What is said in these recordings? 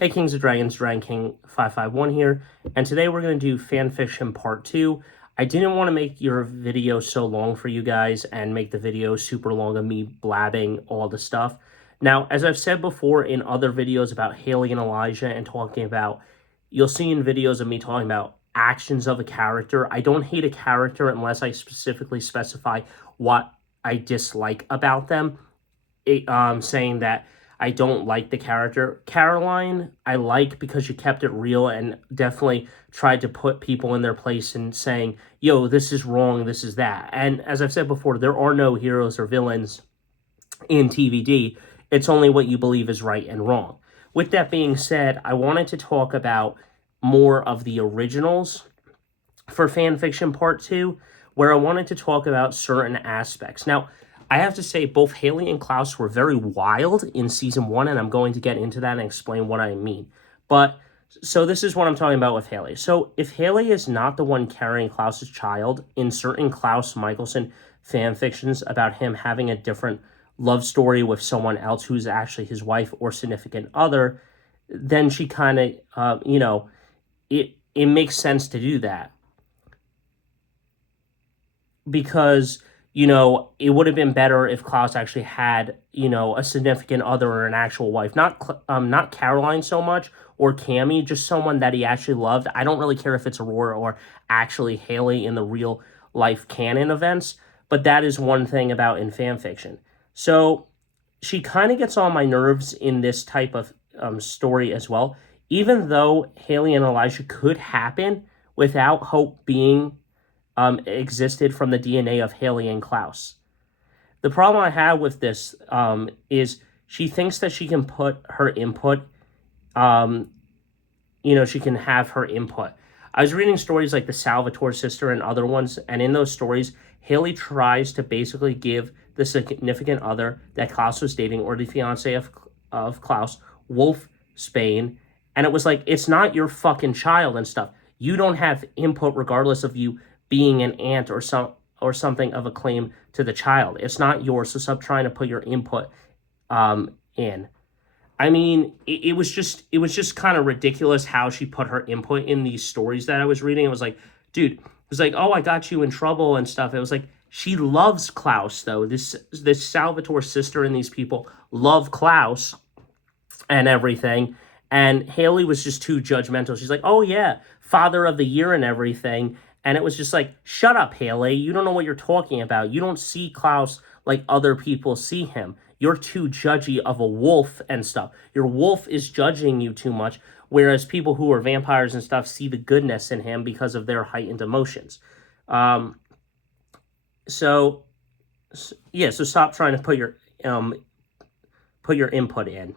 Hey Kings of Dragons, Dragon King 551 here, and today we're going to do Fanfiction Part 2. I didn't want to make your video so long for you guys and make the video super long of me blabbing all the stuff. Now, as I've said before in other videos about Haley and Elijah and talking about, you'll see in videos of me talking about actions of a character. I don't hate a character unless I specifically specify what I dislike about them. Saying that I don't like the character. Caroline, I like because she kept it real and definitely tried to put people in their place and saying, yo, this is wrong, this is that. And as I've said before, there are no heroes or villains in TVD. It's only what you believe is right and wrong. With that being said, I wanted to talk about more of the originals for Fanfiction Part 2, where I wanted to talk about certain aspects. Now, I have to say both Haley and Klaus were very wild in Season 1, and I'm going to get into that and explain what I mean. But, so this is what I'm talking about with Haley. So, if Haley is not the one carrying Klaus's child, in certain Klaus Michelson fanfictions about him having a different love story with someone else who's actually his wife or significant other, then she kind of, it makes sense to do that. Because it would have been better if Klaus actually had, a significant other or an actual wife. Not Caroline so much, or Cammy, just someone that he actually loved. I don't really care if it's Aurora or actually Haley in the real life canon events, but that is one thing about in fanfiction. So she kind of gets on my nerves in this type of story as well, even though Haley and Elijah could happen without Hope being existed from the DNA of Haley and Klaus. The problem I have with this is she thinks that she can put her input, she can have her input. I was reading stories like the Salvatore sister and other ones, and in those stories, Haley tries to basically give the significant other that Klaus was dating, or the fiance of Klaus, Wolf Spain, and it was like, it's not your fucking child and stuff. You don't have input regardless of you being an aunt or something of a claim to the child. It's not yours, so stop trying to put your input in. I mean, it was just kind of ridiculous how she put her input in these stories that I was reading. It was like, dude, it was like, oh, I got you in trouble and stuff. It was like, she loves Klaus, though. This Salvatore sister and these people love Klaus and everything. And Haley was just too judgmental. She's like, oh, yeah, father of the year and everything. And it was just like, shut up, Haley. You don't know what you're talking about. You don't see Klaus like other people see him. You're too judgy of a wolf and stuff. Your wolf is judging you too much, whereas people who are vampires and stuff see the goodness in him because of their heightened emotions. So stop trying to put your input in.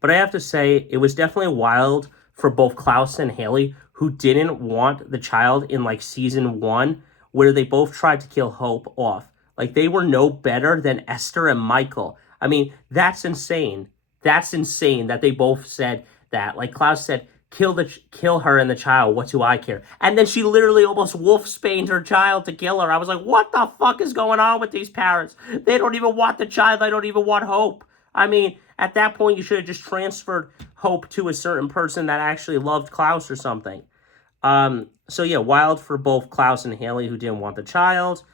But I have to say, it was definitely wild for both Klaus and Haley, who didn't want the child in like Season 1, where they both tried to kill Hope off. Like, they were no better than Esther and Michael. I mean, that's insane. That's insane that they both said that. Like, Klaus said, kill her and the child, what do I care? And then she literally almost wolf-spaned her child to kill her. I was like, what the fuck is going on with these parents? They don't even want the child. They don't even want Hope. I mean, at that point, you should have just transferred Hope to a certain person that actually loved Klaus or something. So yeah, wild for both Klaus and Haley, who didn't want the child.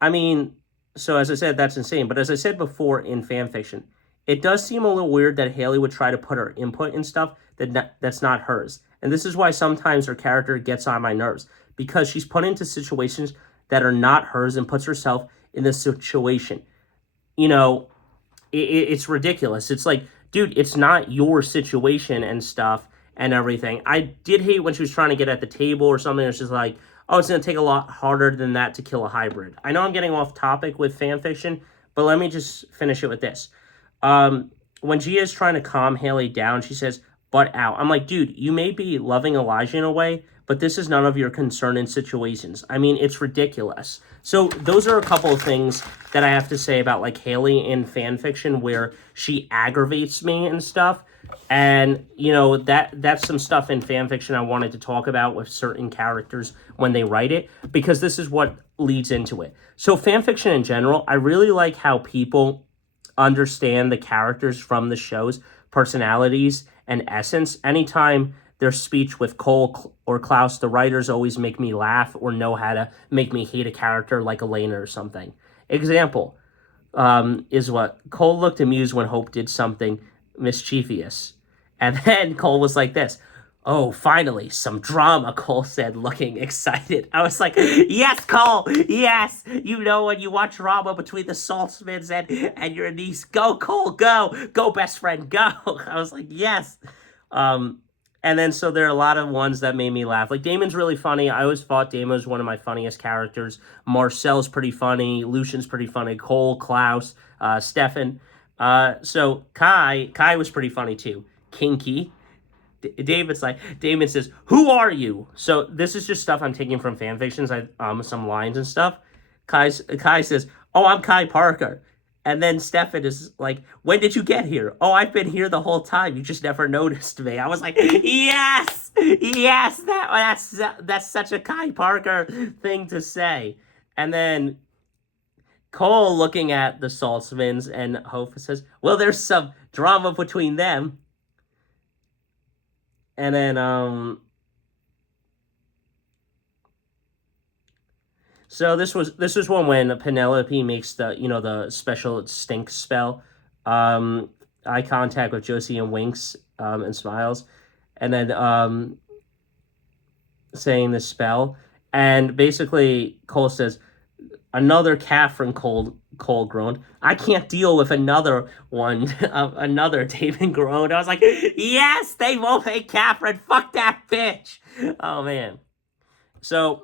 I mean, so as I said, that's insane. But as I said before in fanfiction, it does seem a little weird that Haley would try to put her input in stuff that's not hers. And this is why sometimes her character gets on my nerves, because she's put into situations that are not hers and puts herself in this situation. It's ridiculous. It's like, dude, it's not your situation and stuff and everything. I did hate when she was trying to get at the table or something. It's just like, oh, it's going to take a lot harder than that to kill a hybrid. I know I'm getting off topic with fanfiction, but let me just finish it with this. When Gia is trying to calm Haley down, she says, butt out. I'm like, dude, you may be loving Elijah in a way, but this is none of your concern in situations. I mean, it's ridiculous. So those are a couple of things that I have to say about like Haley in fanfiction, where she aggravates me and stuff. And, that's some stuff in fanfiction I wanted to talk about with certain characters when they write it, because this is what leads into it. So fanfiction in general, I really like how people understand the characters from the show's personalities and essence. Anytime there's speech with Cole or Klaus, the writers always make me laugh or know how to make me hate a character like Elena or something. Example is what Cole looked amused when Hope did something mischievous. And then Cole was like this. Oh, finally, some drama, Cole said, looking excited. I was like, yes, Cole, yes. You know when you watch drama between the Saltzmans and your niece. Go, Cole, go. Go, best friend, go. I was like, yes. And then so there are a lot of ones that made me laugh. Like, Damon's really funny. I always thought Damon was one of my funniest characters. Marcel's pretty funny. Lucian's pretty funny. Cole, Klaus, Stefan. So Kai was pretty funny, too. Kinky. Damon says, who are you? So this is just stuff I'm taking from fan fictions, some lines and stuff. Kai says, oh, I'm Kai Parker. And then Stefan is like, when did you get here? Oh, I've been here the whole time. You just never noticed me. I was like, yes, that's such a Kai Parker thing to say. And then Cole looking at the Saltzmans and Hope says, well, there's some drama between them. And then, so this was one when Penelope makes the special stink spell, eye contact with Josie and winks, and smiles, and then, saying the spell, and basically Cole says, another Catherine Cole groaned. I can't deal with another one. Another David groaned. I was like, yes, they won't hate Catherine. Fuck that bitch. Oh, man. So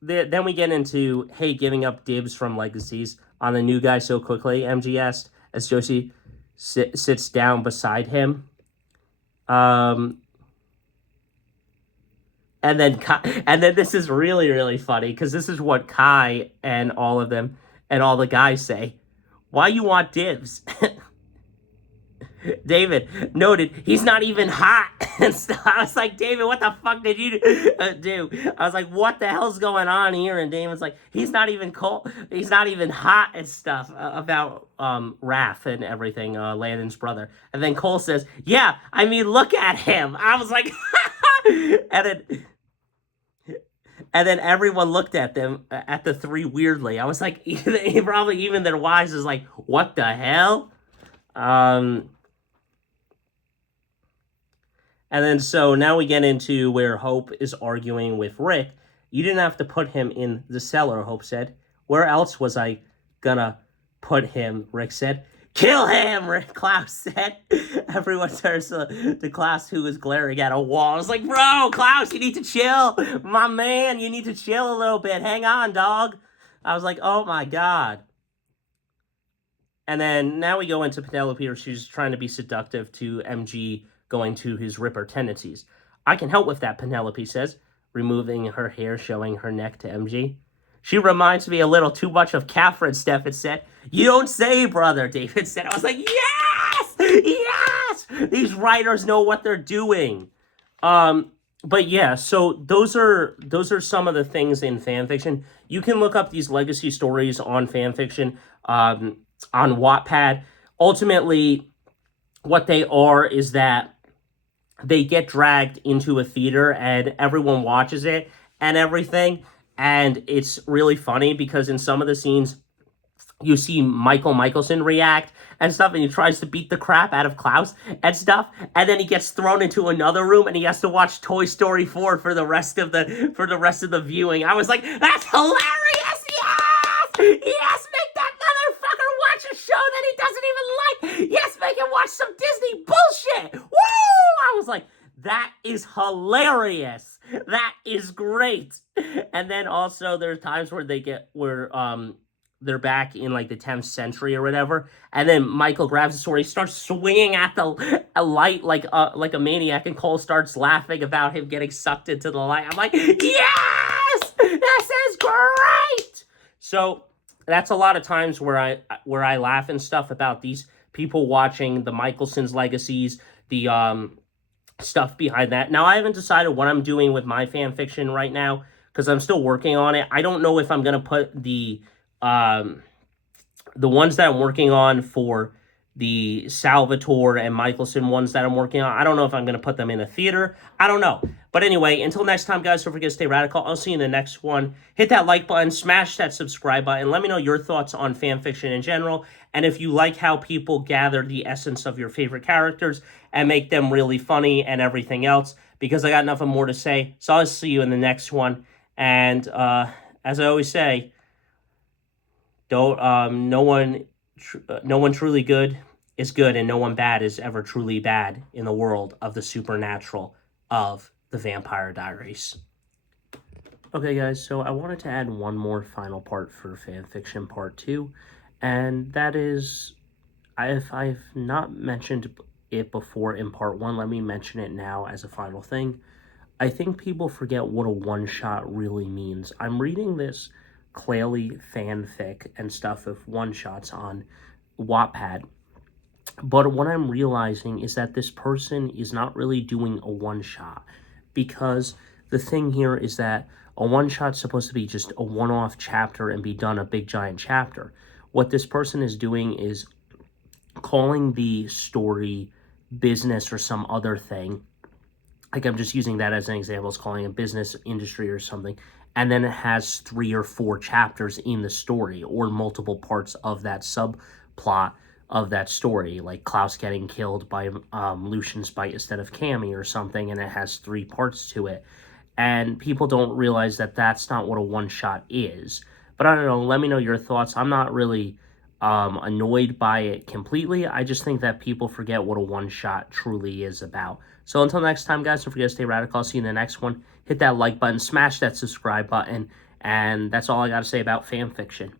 then we get into, hey, giving up dibs from legacies on the new guy so quickly, MG asked, as Josie sits down beside him. And then this is really, really funny, because this is what Kai and all of them and all the guys say. Why you want dibs? David noted, he's not even hot. And stuff. I was like, David, what the fuck did you do? I was like, what the hell's going on here? And David's like, he's not even cold. He's not even hot and stuff about Raph and everything, Landon's brother. And then Cole says, yeah, I mean, look at him. I was like, and then everyone looked at them, at the three, weirdly. I was like, probably even their wives is like, what the hell? And then so now we get into where Hope is arguing with Rick. You didn't have to put him in the cellar, Hope said. Where else was I gonna put him, Rick said. Kill him, Klaus said. Everyone turns to Klaus, who is glaring at a wall. I was like, bro, Klaus, you need to chill. My man, you need to chill a little bit. Hang on, dog. I was like, oh, my God. And then now we go into Penelope. She's trying to be seductive to MG, going to his Ripper tendencies. I can help with that, Penelope says, removing her hair, showing her neck to MG. She reminds me a little too much of Catherine, Stefan said. You don't say, brother, David said. I was like, yes! Yes! These writers know what they're doing. But yeah, so those are some of the things in fanfiction. You can look up these legacy stories on fanfiction, on Wattpad. Ultimately, what they are is that they get dragged into a theater and everyone watches it and everything. And it's really funny because in some of the scenes, you see Michael Michelson react and stuff, and he tries to beat the crap out of Klaus and stuff, and then he gets thrown into another room, and he has to watch Toy Story 4 for the rest of the viewing. I was like, that's hilarious! Yes! Yes, make that motherfucker watch a show that he doesn't even like! Yes, make him watch some Disney bullshit! Woo! I was like, that is hilarious. That is great. And then also there's times where they're back in like the 10th century or whatever, and then Michael grabs a sword, he starts swinging at a light like a maniac, and Cole starts laughing about him getting sucked into the light. I'm like, yes, this is great. So that's a lot of times where I laugh and stuff about these people watching the Michelson's legacies, the stuff behind that. Now I haven't decided what I'm doing with my fan fiction right now because I'm still working on it. I don't know if I'm gonna put the ones that I'm working on for the Salvatore and Michelson ones that I'm working on. I don't know if I'm going to put them in a theater. I don't know. But anyway, until next time, guys, don't forget to stay radical. I'll see you in the next one. Hit that like button, smash that subscribe button. Let me know your thoughts on fan fiction in general. And if you like how people gather the essence of your favorite characters and make them really funny and everything else, because I got nothing more to say. So I'll see you in the next one. And as I always say, don't no one truly good is good, and no one bad is ever truly bad in the world of the supernatural of the Vampire Diaries. Okay, guys, so I wanted to add one more final part for Fanfiction Part 2, and that is, if I've not mentioned it before in Part 1, let me mention it now as a final thing. I think people forget what a one-shot really means. I'm reading this Claley fanfic and stuff of one-shots on Wattpad, but what I'm realizing is that this person is not really doing a one-shot, because the thing here is that a one-shot's supposed to be just a one-off chapter and be done a big giant chapter. What this person is doing is calling the story business or some other thing. Like, I'm just using that as an example, it's calling a business, industry, or something, and then it has 3 or 4 chapters in the story, or multiple parts of that subplot of that story, like Klaus getting killed by Lucian's bite instead of Cammy or something, and it has 3 parts to it. And people don't realize that that's not what a one-shot is. But I don't know, let me know your thoughts. I'm not really annoyed by it completely. I just think that people forget what a one-shot truly is about. So until next time, guys, don't forget to stay radical. I'll see you in the next one. Hit that like button, smash that subscribe button, and that's all I got to say about fan fiction.